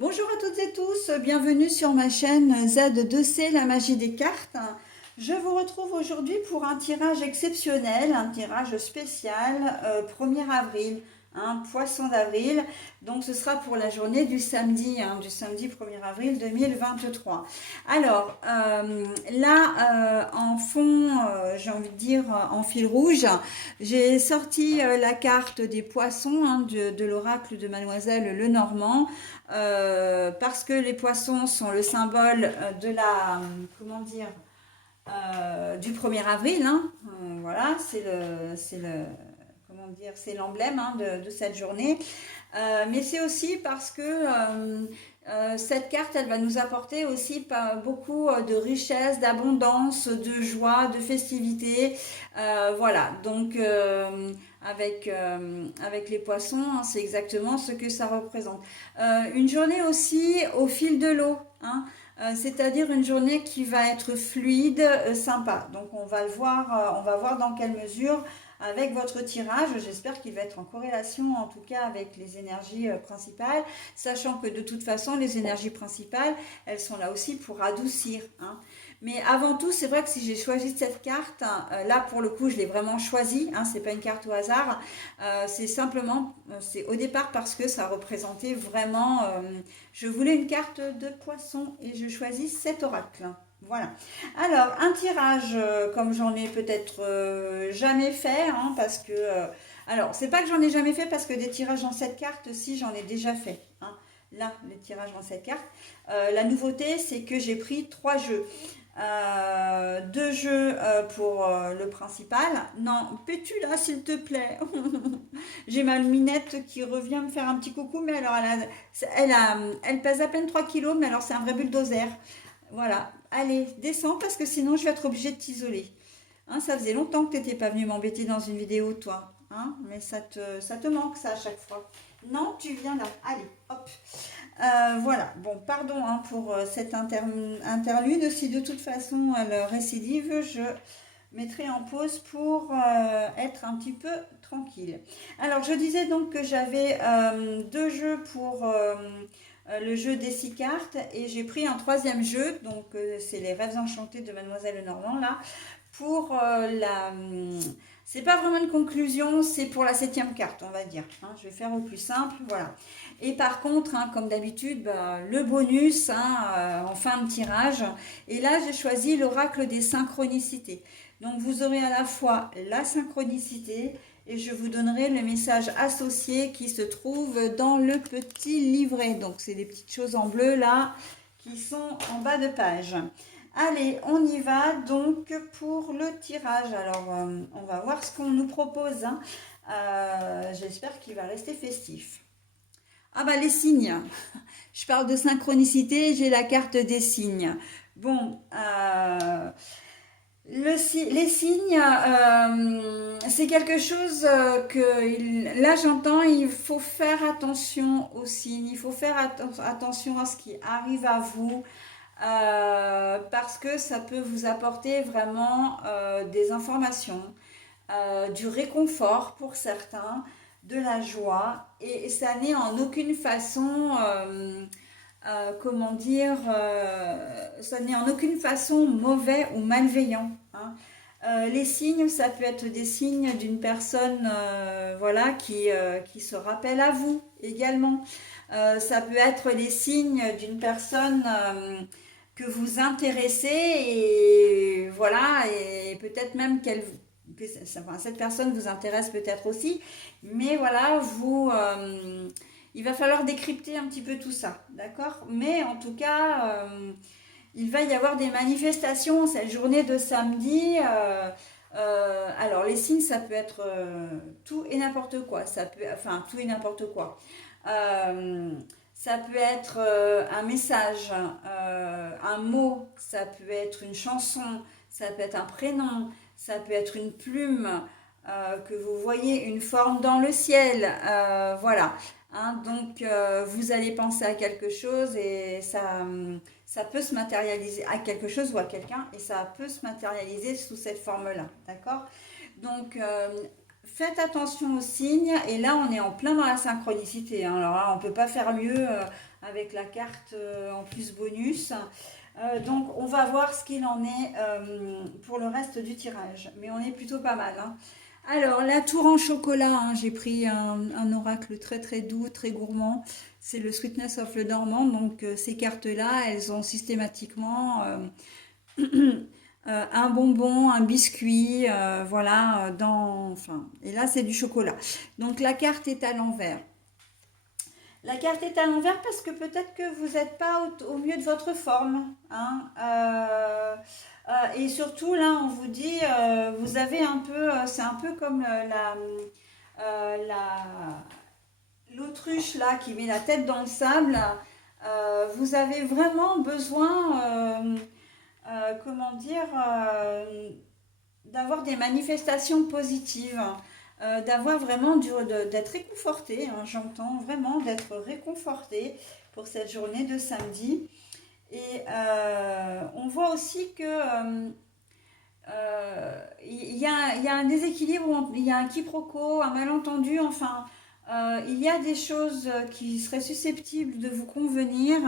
Bonjour à toutes et tous, bienvenue sur ma chaîne Z2C, la magie des cartes. Je vous retrouve aujourd'hui pour un tirage exceptionnel, un tirage spécial 1er avril, un poisson d'avril. Donc ce sera pour la journée du samedi, du samedi 1er avril 2023. Alors là, en fond, j'ai envie de dire en fil rouge, j'ai sorti la carte des poissons de l'oracle de Mademoiselle Lenormand. Parce que les poissons sont le symbole de la, comment dire, du 1er avril. Voilà, comment dire, c'est l'emblème de cette journée. Mais c'est aussi parce que cette carte, elle va nous apporter aussi beaucoup de richesse, d'abondance, de joie, de festivité. Voilà, donc avec les poissons, c'est exactement ce que ça représente. Une journée aussi au fil de l'eau, c'est-à-dire une journée qui va être fluide, sympa. Donc on va voir dans quelle mesure avec votre tirage. J'espère qu'il va être en corrélation en tout cas avec les énergies principales, sachant que de toute façon les énergies principales, elles sont là aussi pour adoucir. Mais avant tout, c'est vrai que si j'ai choisi cette carte, là pour le coup je l'ai vraiment choisie, c'est pas une carte au hasard, c'est simplement, c'est au départ parce que ça représentait vraiment, je voulais une carte de poisson et je choisis cet oracle. Voilà. Alors, un tirage, comme j'en ai peut-être jamais fait, parce que... alors, c'est pas que j'en ai jamais fait, parce que des tirages dans cette carte, si, j'en ai déjà fait. Là, les tirages dans cette carte. La nouveauté, c'est que j'ai pris 3 jeux. 2 jeux pour le principal. Non, peux-tu là, s'il te plaît? J'ai ma minette qui revient me faire un petit coucou, mais alors elle pèse à peine 3 kilos, mais alors c'est un vrai bulldozer. Voilà, allez, descends parce que sinon je vais être obligée de t'isoler. Ça faisait longtemps que tu n'étais pas venu m'embêter dans une vidéo, toi. Mais ça te manque ça à chaque fois. Non, tu viens là. Allez, hop. Voilà, bon, pardon pour cette interlude. Si de toute façon elle récidive, je mettrai en pause pour être un petit peu tranquille. Alors, je disais donc que j'avais 2 jeux pour le jeu des 6 cartes et j'ai pris un troisième jeu, donc c'est les rêves enchantés de Mademoiselle Lenormand là, pour c'est pas vraiment une conclusion, c'est pour la 7e carte, on va dire. Je vais faire au plus simple, voilà. Et par contre, comme d'habitude, le bonus en fin de tirage. Et là, j'ai choisi l'oracle des synchronicités. Donc, vous aurez à la fois la synchronicité et je vous donnerai le message associé qui se trouve dans le petit livret. Donc, c'est des petites choses en bleu là qui sont en bas de page. Allez, on y va donc pour le tirage. Alors, on va voir ce qu'on nous propose. J'espère qu'il va rester festif. Ah bah les signes. Je parle de synchronicité, j'ai la carte des signes. Bon, les signes, c'est quelque chose que là j'entends, il faut faire attention aux signes, il faut faire attention à ce qui arrive à vous. Parce que ça peut vous apporter vraiment des informations, du réconfort pour certains, de la joie, et ça n'est en aucune façon, comment dire, ça n'est en aucune façon mauvais ou malveillant. Les signes, ça peut être des signes d'une personne voilà, qui se rappelle à vous également. Ça peut être les signes d'une personne que vous intéressez et voilà, et peut-être même cette personne vous intéresse peut-être aussi, mais voilà, il va falloir décrypter un petit peu tout ça, d'accord? Mais en tout cas, il va y avoir des manifestations cette journée de samedi. Alors les signes, ça peut être tout et n'importe quoi, enfin tout et n'importe quoi. Euh, Ça peut être un message, un mot, ça peut être une chanson, ça peut être un prénom, ça peut être une plume, que vous voyez une forme dans le ciel. Voilà. Donc vous allez penser à quelque chose et ça peut se matérialiser à quelque chose ou à quelqu'un et ça peut se matérialiser sous cette forme-là. D'accord? Donc faites attention aux signes. Et là, on est en plein dans la synchronicité, hein. Alors là, on ne peut pas faire mieux avec la carte en plus bonus. Donc, on va voir ce qu'il en est pour le reste du tirage. Mais on est plutôt pas mal, hein. Alors, la tour en chocolat, hein, j'ai pris un oracle très très doux, très gourmand. C'est le Sweetness of le Dormant. Donc, ces cartes-là, elles ont systématiquement un bonbon, un biscuit, voilà, enfin, et là, c'est du chocolat. Donc, la carte est à l'envers. La carte est à l'envers parce que peut-être que vous n'êtes pas au mieux de votre forme, hein. Et surtout, là, on vous dit, vous avez un peu, c'est un peu comme l'autruche là qui met la tête dans le sable. Vous avez vraiment besoin, comment dire, d'avoir des manifestations positives, d'avoir vraiment d'être réconforté, hein, j'entends vraiment d'être réconforté pour cette journée de samedi. Et on voit aussi que il y a un déséquilibre, il y a un quiproquo, un malentendu, enfin, il y a des choses qui seraient susceptibles de vous convenir,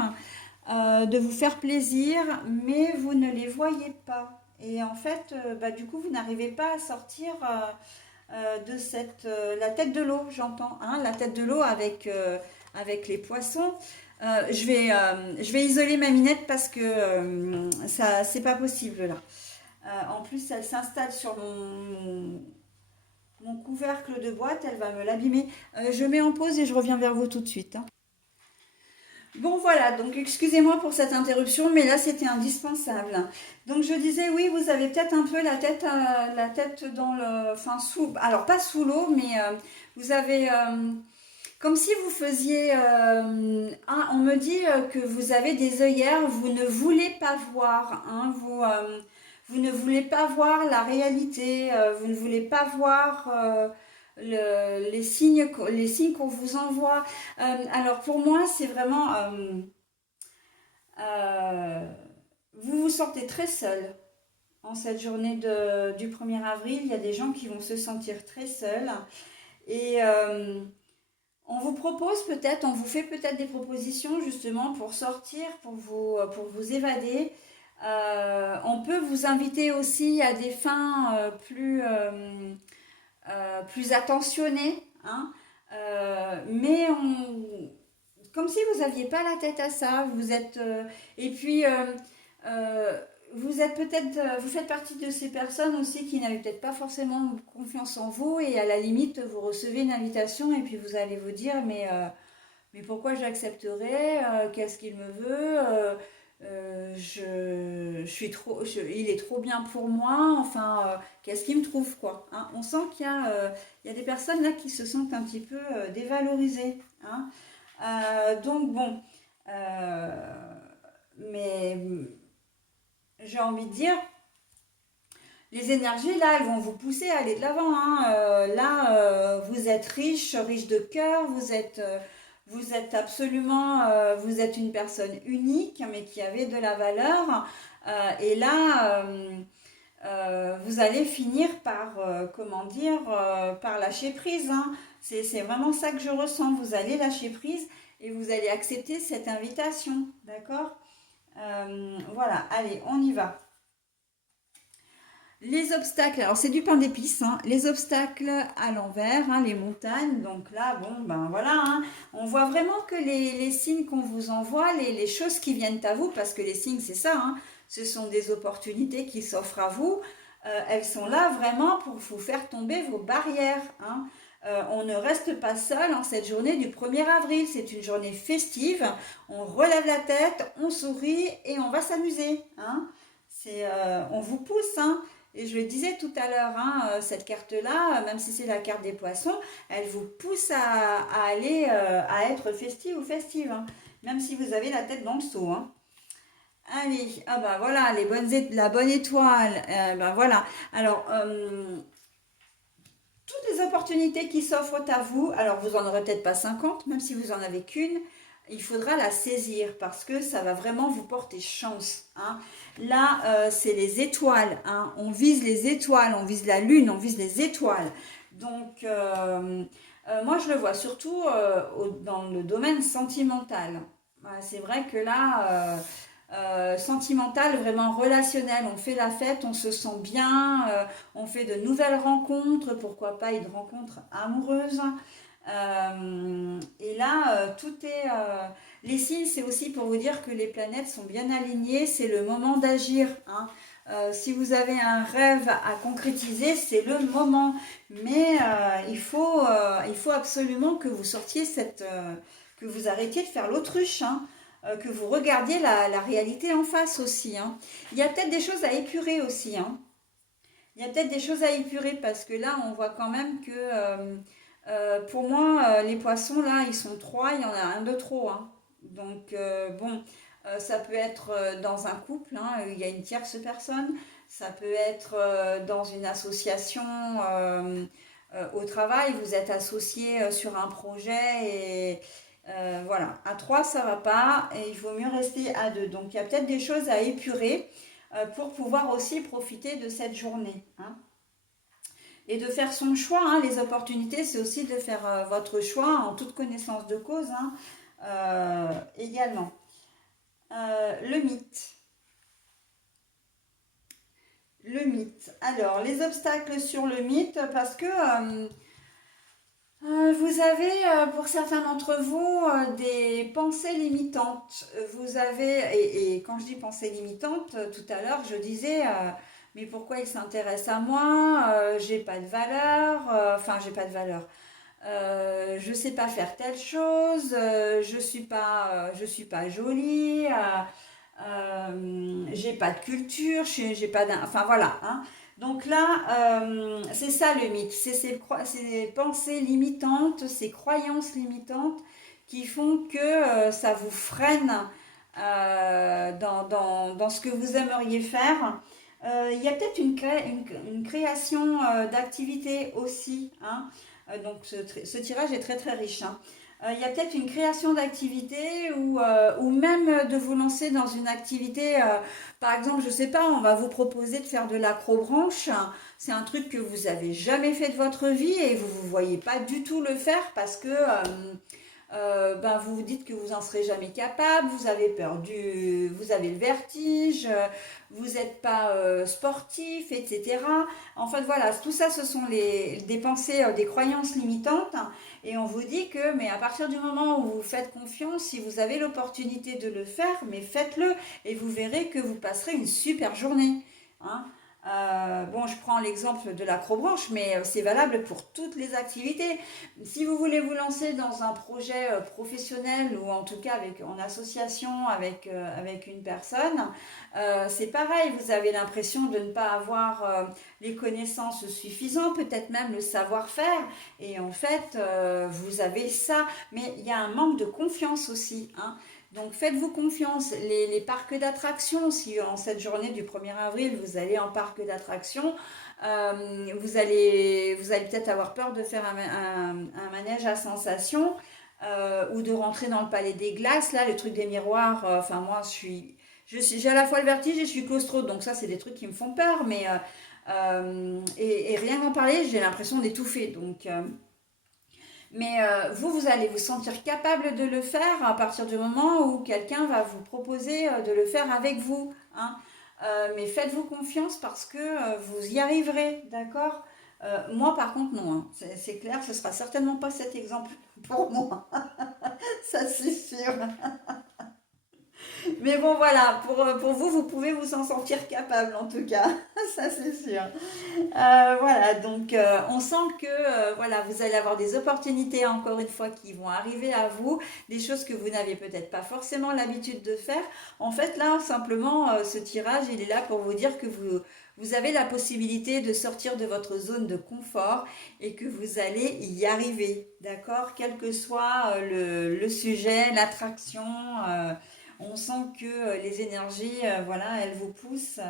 de vous faire plaisir, mais vous ne les voyez pas. Et en fait, bah, du coup, vous n'arrivez pas à sortir de la tête de l'eau, j'entends, hein, la tête de l'eau avec les poissons. Je vais isoler ma minette parce que ça, c'est pas possible là. En plus, elle s'installe sur mon couvercle de boîte, elle va me l'abîmer. Je mets en pause et je reviens vers vous tout de suite, hein. Bon voilà, donc excusez-moi pour cette interruption, mais là c'était indispensable. Donc je disais, oui, vous avez peut-être un peu la tête dans le, enfin sous, alors pas sous l'eau, mais vous avez, comme si vous faisiez, on me dit que vous avez des œillères, vous ne voulez pas voir, hein, vous ne voulez pas voir la réalité, vous ne voulez pas voir les signes qu'on vous envoie. Alors pour moi, c'est vraiment, euh, vous vous sentez très seul en cette journée du 1er avril. Il y a des gens qui vont se sentir très seuls. Et on vous propose peut-être, on vous fait peut-être des propositions justement pour sortir, pour vous évader. On peut vous inviter aussi à des fins plus attentionnées, hein. Mais comme si vous n'aviez pas la tête à ça, vous êtes et puis vous êtes peut-être vous faites partie de ces personnes aussi qui n'avaient peut-être pas forcément confiance en vous, et à la limite vous recevez une invitation et puis vous allez vous dire mais pourquoi j'accepterais, qu'est-ce qu'il me veut, je suis il est trop bien pour moi, enfin qu'est-ce qu'il me trouve quoi, hein. On sent il y a des personnes là qui se sentent un petit peu dévalorisées, hein. Donc bon, mais j'ai envie de dire, les énergies là, elles vont vous pousser à aller de l'avant, hein. Là, vous êtes riche de cœur, vous êtes absolument, vous êtes une personne unique, mais qui avait de la valeur. Et là, vous allez finir par, comment dire, par lâcher prise, hein. C'est vraiment ça que je ressens. Vous allez lâcher prise et vous allez accepter cette invitation, d'accord? Voilà, allez, on y va. Les obstacles, alors c'est du pain d'épices, hein. Les obstacles à l'envers, hein, les montagnes, donc là, bon, ben voilà, hein. On voit vraiment que les signes qu'on vous envoie, les choses qui viennent à vous, parce que les signes, c'est ça, hein, ce sont des opportunités qui s'offrent à vous, elles sont là vraiment pour vous faire tomber vos barrières, hein. On ne reste pas seul en cette journée du 1er avril, c'est une journée festive, on relève la tête, on sourit et on va s'amuser, hein. On vous pousse, hein. Et je le disais tout à l'heure, hein, cette carte-là, même si c'est la carte des poissons, elle vous pousse à aller, à être festive ou festive, hein, même si vous avez la tête dans le seau, hein. Allez, ah bah voilà, la bonne étoile, bah voilà. Alors, toutes les opportunités qui s'offrent à vous, alors vous en aurez peut-être pas 50, même si vous en avez qu'une, il faudra la saisir parce que ça va vraiment vous porter chance, hein. Là, c'est les étoiles, hein. On vise les étoiles, on vise la lune, on vise les étoiles. Donc, moi, je le vois surtout dans le domaine sentimental. C'est vrai que là, sentimental, vraiment relationnel, on fait la fête, on se sent bien, on fait de nouvelles rencontres, pourquoi pas une rencontre amoureuse. Et là, tout est... les signes, c'est aussi pour vous dire que les planètes sont bien alignées, c'est le moment d'agir, hein. Si vous avez un rêve à concrétiser, c'est le moment. Mais il faut absolument que vous sortiez que vous arrêtiez de faire l'autruche, hein, que vous regardiez la réalité en face aussi, hein. Il y a peut-être des choses à épurer aussi, hein. Il y a peut-être des choses à épurer parce que là, on voit quand même que pour moi, les poissons, là, ils sont trois, il y en a un de trop, hein. Donc, bon, ça peut être dans un couple, hein, il y a une tierce personne, ça peut être dans une association au travail, vous êtes associé sur un projet et voilà, à trois, ça va pas et il vaut mieux rester à deux. Donc, il y a peut-être des choses à épurer pour pouvoir aussi profiter de cette journée, hein. Et de faire son choix, hein. Les opportunités, c'est aussi de faire votre choix en toute connaissance de cause, hein, également. Le mythe. Le mythe. Alors, les obstacles sur le mythe, parce que vous avez, pour certains d'entre vous, des pensées limitantes. Vous avez, et quand je dis pensées limitantes, tout à l'heure, je disais, mais pourquoi il s'intéresse à moi? J'ai pas de valeur, enfin, j'ai pas de valeur. Je sais pas faire telle chose, je suis pas jolie, j'ai pas de culture, j'ai pas enfin voilà, hein. Donc là, c'est ça le mythe, c'est ces pensées limitantes, ces croyances limitantes qui font que ça vous freine dans ce que vous aimeriez faire. Il y a peut-être une création d'activité aussi, hein. Donc ce tirage est très très riche, hein. Il y a peut-être une création d'activité ou même de vous lancer dans une activité. Par exemple, je ne sais pas, on va vous proposer de faire de l'acrobranche. C'est un truc que vous avez jamais fait de votre vie et vous ne vous voyez pas du tout le faire parce que ben vous vous dites que vous n'en serez jamais capable, vous avez peur vous avez le vertige, vous n'êtes pas sportif, etc. En fait, voilà, tout ça, ce sont des pensées, des croyances limitantes. Et on vous dit que, mais à partir du moment où vous faites confiance, si vous avez l'opportunité de le faire, mais faites-le. Et vous verrez que vous passerez une super journée, hein. Bon, je prends l'exemple de l'acrobranche, mais c'est valable pour toutes les activités. Si vous voulez vous lancer dans un projet professionnel ou en tout cas en association avec une personne, c'est pareil, vous avez l'impression de ne pas avoir les connaissances suffisantes, peut-être même le savoir-faire, et en fait, vous avez ça, mais il y a un manque de confiance aussi, hein. Donc faites-vous confiance. Les parcs d'attractions, si en cette journée du 1er avril, vous allez en parc d'attractions, vous allez peut-être avoir peur de faire un manège à sensation ou de rentrer dans le palais des glaces, là, le truc des miroirs. Enfin, moi, j'ai à la fois le vertige et je suis claustro, donc ça, c'est des trucs qui me font peur, mais et rien qu'en parler, j'ai l'impression d'étouffer. Donc, mais vous allez vous sentir capable de le faire à partir du moment où quelqu'un va vous proposer de le faire avec vous, hein. Mais faites-vous confiance parce que vous y arriverez, d'accord? Moi, par contre, non, hein. C'est clair, ce sera certainement pas cet exemple pour moi, ça c'est sûr. Mais bon, voilà, pour vous, vous pouvez vous en sentir capable en tout cas, ça c'est sûr. Voilà, donc on sent que voilà, vous allez avoir des opportunités encore une fois qui vont arriver à vous, des choses que vous n'avez peut-être pas forcément l'habitude de faire. En fait, là, simplement, ce tirage, il est là pour vous dire que vous avez la possibilité de sortir de votre zone de confort et que vous allez y arriver, d'accord? Quel que soit le sujet, l'attraction. On sent que les énergies, voilà, elles vous poussent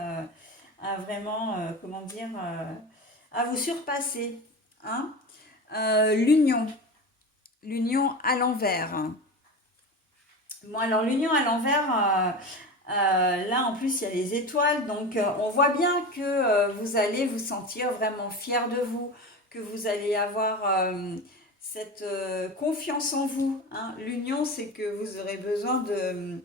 à vraiment, comment dire, à vous surpasser, hein. L'union, l'union à l'envers. Bon, alors l'union à l'envers, là en plus il y a les étoiles, donc on voit bien que vous allez vous sentir vraiment fier de vous, que vous allez avoir cette confiance en vous, hein. L'union, c'est que vous aurez besoin de...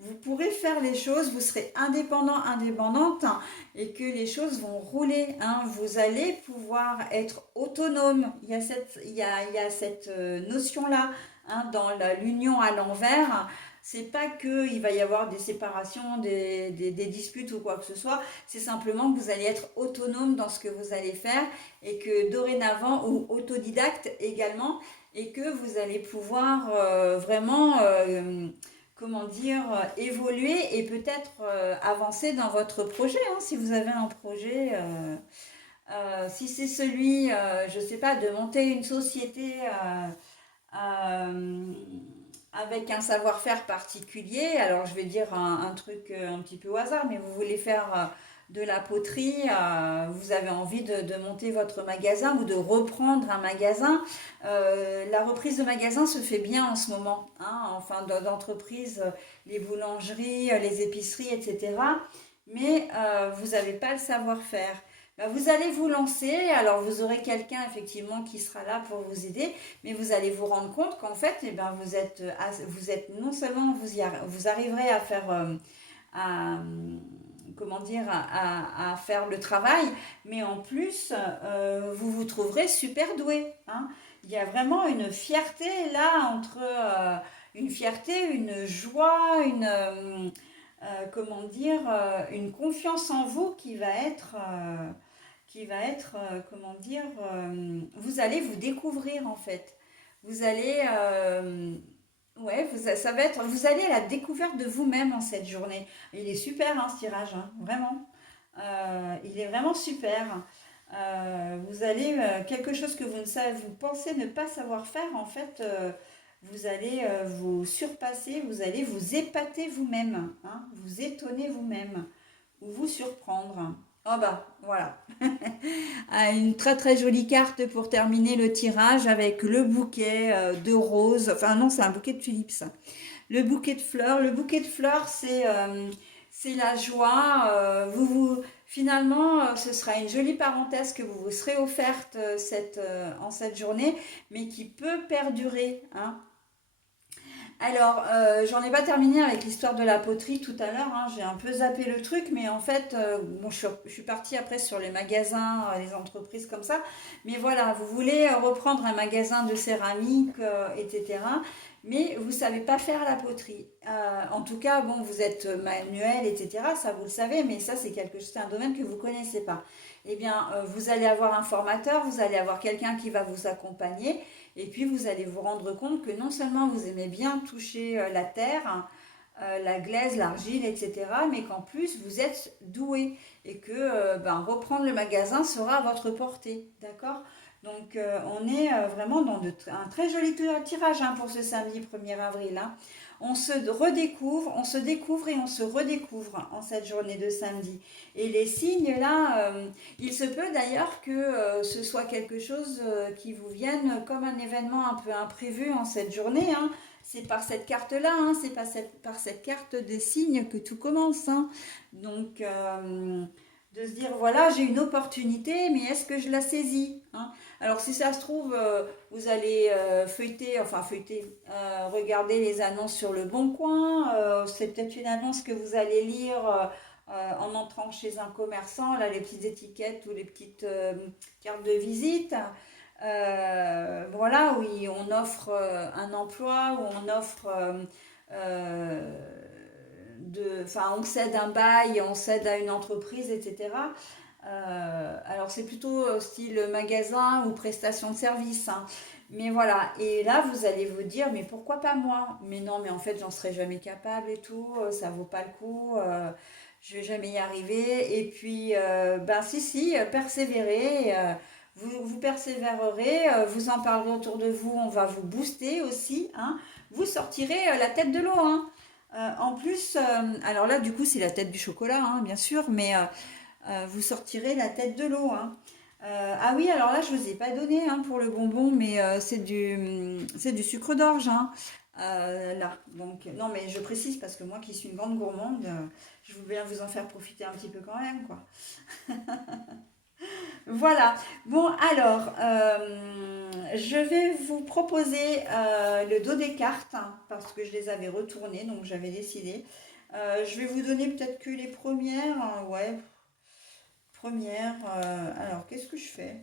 Vous pourrez faire les choses, vous serez indépendant, indépendante, hein, et que les choses vont rouler, hein. Vous allez pouvoir être autonome. Il y a cette notion-là, hein, dans l'union à l'envers. C'est pas que il va y avoir des séparations, des disputes ou quoi que ce soit. C'est simplement que vous allez être autonome dans ce que vous allez faire et que dorénavant, ou autodidacte également, et que vous allez pouvoir vraiment comment dire, évoluer et peut-être avancer dans votre projet, hein, si vous avez un projet. Si c'est celui, je ne sais pas, de monter une société euh, avec un savoir-faire particulier, alors je vais dire un truc un petit peu au hasard, mais vous voulez faire de la poterie, vous avez envie de monter votre magasin ou de reprendre un magasin. La reprise de magasin se fait bien en ce moment, hein, enfin d'entreprises, les boulangeries, les épiceries, etc. Mais vous n'avez pas le savoir-faire. Ben, vous allez vous lancer, alors vous aurez quelqu'un effectivement qui sera là pour vous aider, mais vous allez vous rendre compte qu'en fait, eh ben, vous êtes non seulement vous arriverez à faire à, comment dire, à faire le travail, mais en plus, vous vous trouverez super doué, hein. Il y a vraiment une fierté là entre une fierté, une joie, comment dire, une confiance en vous qui va être, comment dire, vous allez vous découvrir en fait. Vous allez, ouais, ça va être, vous allez à la découverte de vous-même en cette journée. Il est super, hein, ce tirage, hein, vraiment. Il est vraiment super. Vous allez, quelque chose que vous ne savez, vous pensez ne pas savoir faire, en fait, vous allez vous surpasser, vous allez vous épater vous-même, hein, vous étonner vous-même, ou vous surprendre. Oh bah, voilà. Ah, une très très jolie carte pour terminer le tirage avec le bouquet de roses. Enfin non, c'est un bouquet de tulipes, ça. Le bouquet de fleurs. Le bouquet de fleurs, c'est la joie. Finalement, ce sera une jolie parenthèse que vous vous serez offerte en cette journée, mais qui peut perdurer, hein. Alors, j'en ai pas terminé avec l'histoire de la poterie tout à l'heure, hein. J'ai un peu zappé le truc, mais en fait, bon, je suis partie après sur les magasins, les entreprises comme ça. Mais voilà, vous voulez reprendre un magasin de céramique, etc. Mais vous savez pas faire la poterie. En tout cas, bon, vous êtes manuel, etc. Ça, vous le savez, mais ça, c'est un domaine que vous connaissez pas. Eh bien, vous allez avoir un formateur, vous allez avoir quelqu'un qui va vous accompagner. Et puis vous allez vous rendre compte que non seulement vous aimez bien toucher la terre, hein, la glaise, l'argile, etc., mais qu'en plus vous êtes doué et que ben, reprendre le magasin sera à votre portée. D'accord? Donc on est vraiment dans un très joli tirage, hein, pour ce samedi 1er avril, hein. On se découvre et on se redécouvre en cette journée de samedi. Et les signes là, il se peut d'ailleurs que ce soit quelque chose qui vous vienne comme un événement un peu imprévu en cette journée, hein. C'est par cette carte-là, hein, c'est par cette carte des signes que tout commence, hein. Donc, de se dire, voilà, j'ai une opportunité, mais est-ce que je la saisis, hein? Alors, si ça se trouve, vous allez feuilleter, regarder les annonces sur le Bon Coin. C'est peut-être une annonce que vous allez lire en entrant chez un commerçant, là, les petites étiquettes ou les petites cartes de visite. Voilà, oui, on offre un emploi, où on offre enfin, on cède un bail, on cède à une entreprise, etc. Alors c'est plutôt style magasin ou prestation de service, hein. Mais voilà, et là vous allez vous dire, mais pourquoi pas moi? Mais non, mais en fait j'en serais jamais capable et tout, ça vaut pas le coup, je vais jamais y arriver. Et puis, ben si, persévérez, vous persévérerez, vous en parlerez autour de vous, on va vous booster aussi, hein. Vous sortirez la tête de l'eau, hein. En plus, alors là du coup c'est la tête du chocolat, hein, bien sûr, mais vous sortirez la tête de l'eau, hein. Ah oui, alors là, je ne vous ai pas donné, hein, pour le bonbon, mais c'est du sucre d'orge, hein, là. Donc, non, mais je précise parce que moi qui suis une grande gourmande, je veux bien vous en faire profiter un petit peu quand même, quoi. Voilà. Bon, alors, je vais vous proposer le dos des cartes hein, parce que je les avais retournées, donc j'avais décidé. Je vais vous donner peut-être que les premières. Ouais, premières. Alors, qu'est-ce que je fais?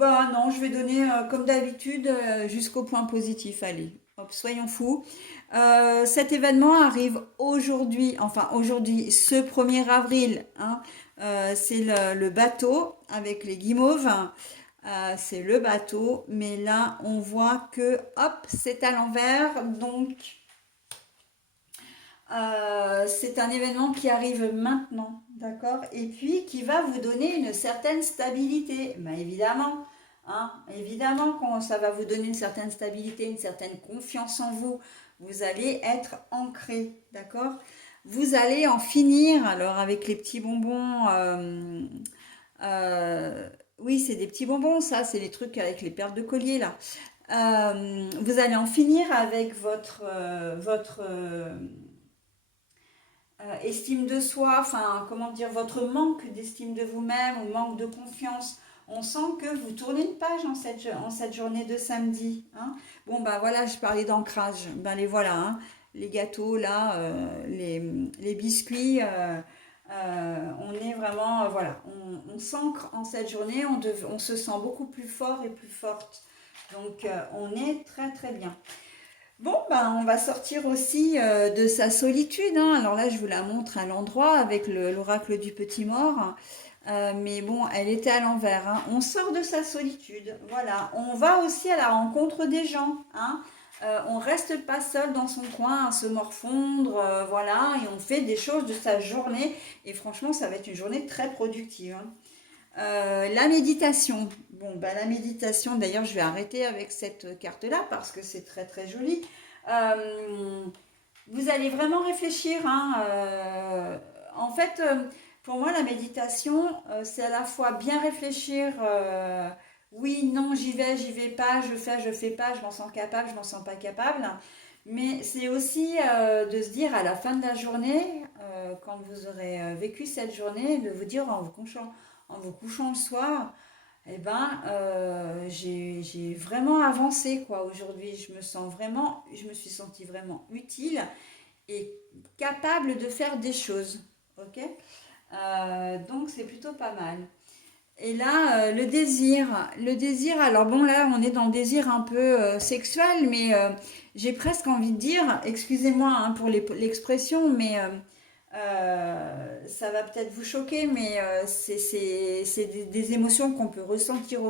Bah non, je vais donner comme d'habitude jusqu'au point positif. Allez, hop, soyons fous. Cet événement arrive aujourd'hui, enfin aujourd'hui, ce 1er avril. Hein, c'est le bateau avec les guimauves. C'est le bateau, mais là on voit que hop, c'est à l'envers. Donc c'est un événement qui arrive maintenant, d'accord? Et puis qui va vous donner une certaine stabilité. Ben évidemment, hein, évidemment, quand ça va vous donner une certaine stabilité, une certaine confiance en vous, vous allez être ancré, d'accord? Vous allez en finir, alors avec les petits bonbons, oui, c'est des petits bonbons, ça, c'est les trucs avec les perles de collier, là. Vous allez en finir avec votre estime de soi, enfin, comment dire, votre manque d'estime de vous-même ou manque de confiance. On sent que vous tournez une page en cette journée de samedi. Hein. Bon, ben voilà, je parlais d'ancrage. Ben les voilà, hein. Les gâteaux, là, les biscuits. On est vraiment, voilà, on s'ancre en cette journée, on se sent beaucoup plus fort et plus forte. Donc, on est très, très bien. Bon, ben, on va sortir aussi de sa solitude. Hein. Alors là, je vous la montre à l'endroit avec l'oracle du petit mort. Mais bon, elle était à l'envers. Hein. On sort de sa solitude. Voilà. On va aussi à la rencontre des gens. Hein. On reste pas seul dans son coin à se morfondre. Voilà. Et on fait des choses de sa journée. Et franchement, ça va être une journée très productive. Hein. La méditation. Bon, bah, la méditation, d'ailleurs, je vais arrêter avec cette carte-là parce que c'est très très joli. Euh, Vous allez vraiment réfléchir. Hein, en fait, pour moi, la méditation, c'est à la fois bien réfléchir. Oui, non, j'y vais pas, je fais pas, je m'en sens capable, je m'en sens pas capable. Mais c'est aussi de se dire à la fin de la journée, quand vous aurez vécu cette journée, de vous dire en vous couchant le soir, eh ben, j'ai vraiment avancé quoi aujourd'hui. Je me suis sentie vraiment utile et capable de faire des choses. Ok. Donc c'est plutôt pas mal. Et là, le désir, alors bon là on est dans le désir un peu sexuel, mais j'ai presque envie de dire, excusez-moi hein, pour l'expression, mais ça va peut-être vous choquer, mais c'est des émotions qu'on peut ressentir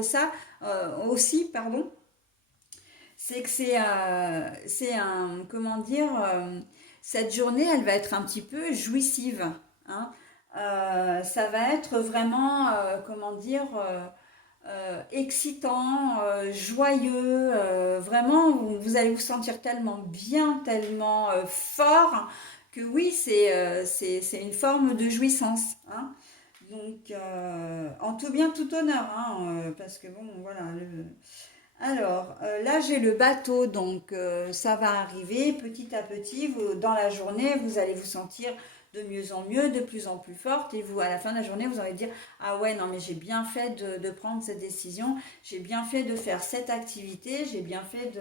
aussi, pardon. C'est que c'est un, comment dire, cette journée, elle va être un petit peu jouissive. Hein. Ça va être vraiment, comment dire, excitant, joyeux. Vraiment, vous allez vous sentir tellement bien, tellement fort que oui, c'est une forme de jouissance. Hein. Donc, en tout bien, tout honneur, hein, parce que bon, voilà, alors, là, j'ai le bateau, donc ça va arriver petit à petit. Dans la journée, vous allez vous sentir de mieux en mieux, de plus en plus forte. Et vous, à la fin de la journée, vous allez dire, ah ouais, non, mais j'ai bien fait de prendre cette décision. J'ai bien fait de faire cette activité. J'ai bien fait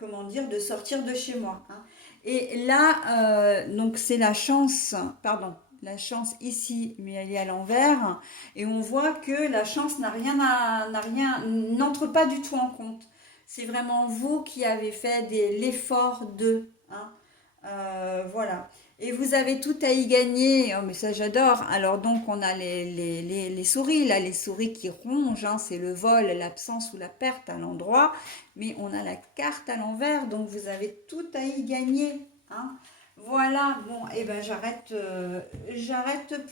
comment dire, de sortir de chez moi. Hein. Et là, donc c'est la chance, pardon, la chance ici, mais elle est à l'envers. Et on voit que la chance n'entre pas du tout en compte. C'est vraiment vous qui avez fait l'effort de. Hein. Voilà. Et vous avez tout à y gagner. Oh, mais ça, j'adore. Alors, donc, on a les souris, là, les souris qui rongent. Hein, c'est le vol, l'absence ou la perte à l'endroit. Mais on a la carte à l'envers. Donc, vous avez tout à y gagner. Hein. Voilà. Bon, et ben, j'arrête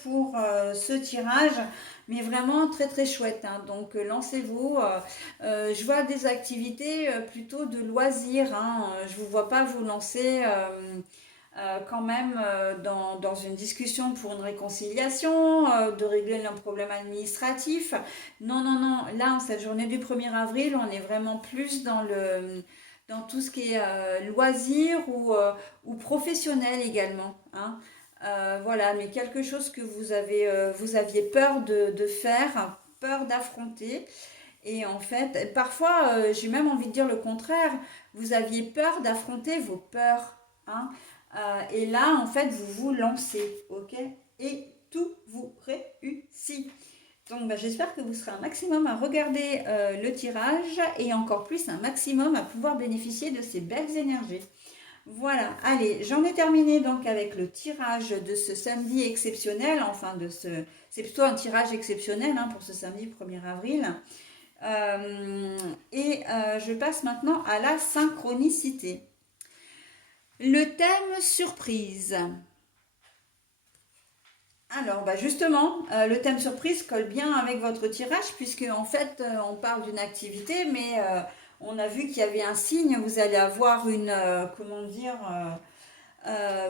pour ce tirage. Mais vraiment très, très chouette. Hein. Donc, lancez-vous. Je vois des activités plutôt de loisirs. Hein. Je ne vous vois pas vous lancer. Quand même dans une discussion pour une réconciliation, de régler un problème administratif. Non, non, non. Là, en cette journée du 1er avril, on est vraiment plus dans tout ce qui est loisir ou professionnel également. Hein. Voilà, mais quelque chose que vous aviez peur de faire, peur d'affronter. Et en fait, parfois, j'ai même envie de dire le contraire, vous aviez peur d'affronter vos peurs, hein. Et là, en fait, vous vous lancez, ok? Et tout vous réussit. Donc, bah, j'espère que vous serez un maximum à regarder le tirage et encore plus un maximum à pouvoir bénéficier de ces belles énergies. Voilà, allez, j'en ai terminé donc avec le tirage de ce samedi exceptionnel, enfin c'est plutôt un tirage exceptionnel hein, pour ce samedi 1er avril. Je passe maintenant à la synchronicité. Le thème surprise. Alors, bah justement, le thème surprise colle bien avec votre tirage, puisque en fait, on parle d'une activité, mais on a vu qu'il y avait un signe, vous allez avoir comment dire,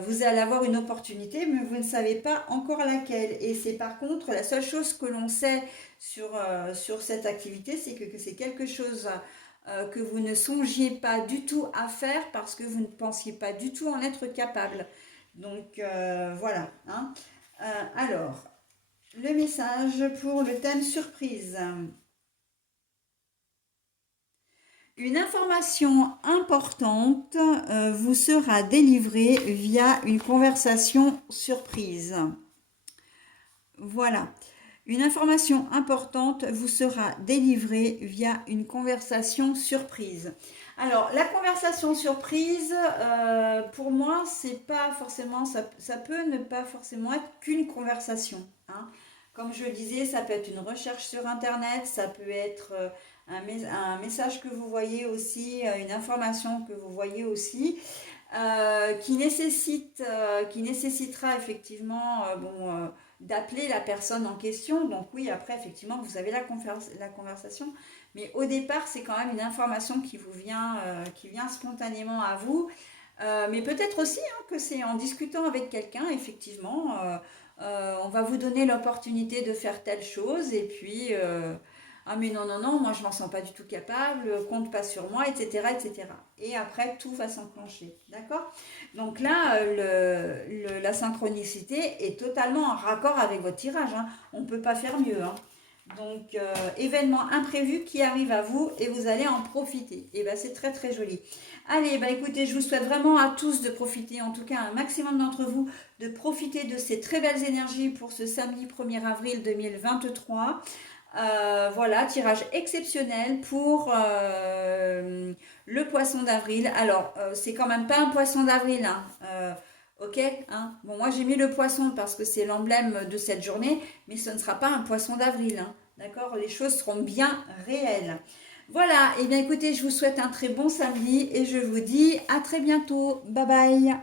vous allez avoir une opportunité, mais vous ne savez pas encore laquelle. Et c'est par contre, la seule chose que l'on sait sur cette activité, c'est que c'est quelque chose que vous ne songiez pas du tout à faire parce que vous ne pensiez pas du tout en être capable. Donc voilà, hein. Alors, le message pour le thème surprise. Une information importante vous sera délivrée via une conversation surprise. Voilà. Une information importante vous sera délivrée via une conversation surprise. Alors, la conversation surprise, pour moi, c'est pas forcément, ça peut ne pas forcément être qu'une conversation, hein. Comme je le disais, ça peut être une recherche sur Internet, ça peut être un message que vous voyez aussi, une information que vous voyez aussi, qui nécessitera effectivement d'appeler la personne en question. Donc oui, après, effectivement, vous avez la conversation. Mais au départ, c'est quand même une information qui vient spontanément à vous. Mais peut-être aussi hein, que c'est en discutant avec quelqu'un, effectivement, on va vous donner l'opportunité de faire telle chose. Et puis, ah mais non, non, non, moi je m'en sens pas du tout capable, compte pas sur moi, etc., etc. Et après, tout va s'enclencher. D'accord? Donc là, la synchronicité est totalement en raccord avec votre tirage, hein. On ne peut pas faire mieux, hein. Donc, événement imprévu qui arrive à vous et vous allez en profiter. Et bien, c'est très très joli. Allez, bah écoutez, je vous souhaite vraiment à tous de profiter, en tout cas un maximum d'entre vous, de profiter de ces très belles énergies pour ce samedi 1er avril 2023. Voilà, tirage exceptionnel pour le poisson d'avril. Alors, c'est quand même pas un poisson d'avril, hein. Ok, hein. Bon, moi j'ai mis le poisson parce que c'est l'emblème de cette journée, mais ce ne sera pas un poisson d'avril, hein. D'accord? Les choses seront bien réelles. Voilà, et bien écoutez, je vous souhaite un très bon samedi et je vous dis à très bientôt. Bye bye.